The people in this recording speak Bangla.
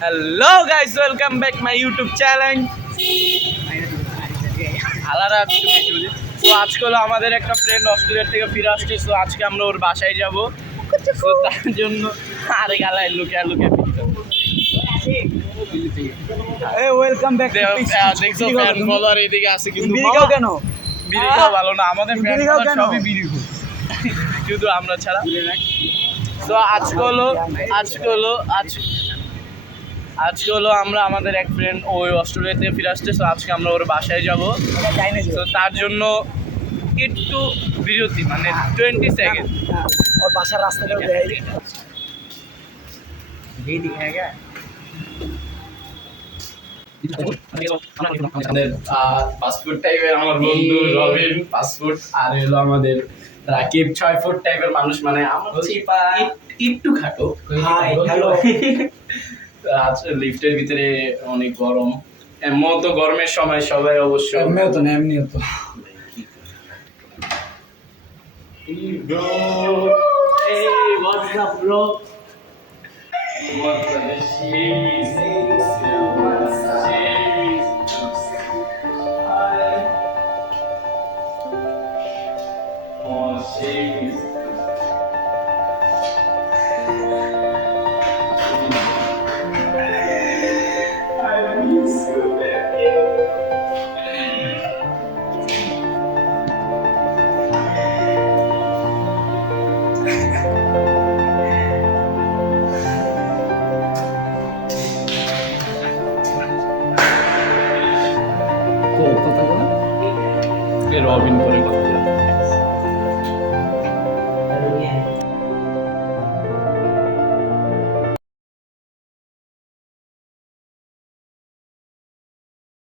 Hello guys, welcome back my YouTube channel. আলাদা তো আজকে হলো আমাদের একটা ফ্রেন্ড অস্ট্রেলিয়া থেকে ফিরে আসছে। তো আজকে আমরা ওর বাসায় যাব। তো তার জন্য আরে গালায় লুকে ওয়েলকাম ব্যাক দেখছো ফ্যান ফলোয়ার এইদিকে আছে কিন্তু বিড়ি কেন বিড়ি খাওয়া ভালো না, আমাদের ফ্যান বিড়ি খাও কেন? সবই বিড়ি খায়, শুধু আমরা ছাড়া। তো আজকে হলো আমরা আমাদের এক ফ্রেন্ড ওই অস্ট্রেলিয়া থেকে ফিরে আসছে। তো আজকে আমরা ওর বাসায় যাব। তো তার জন্য একটু বিরতি, মানে 20 সেকেন্ড। और बासा रास्ते में यही दिखाएगा আমাদের পাসপোর্ট টাইপের আমার বন্ধু রবিন পাসপোর্ট, আর হলো আমাদের রাকিব 6 ফুট টাইপের মানুষ, মানে আমার একটু খাটো। হ্যালো আজ লিফটের ভিতরে অনেক গরম, এমন তো গরমের সময় সবাই অবশ্য मैं तो नहीं नहीं तो Hey, what's up, bro? What's up, Shamies? Hi. Oh, Shamies. I miss you, baby. Robin করে কথা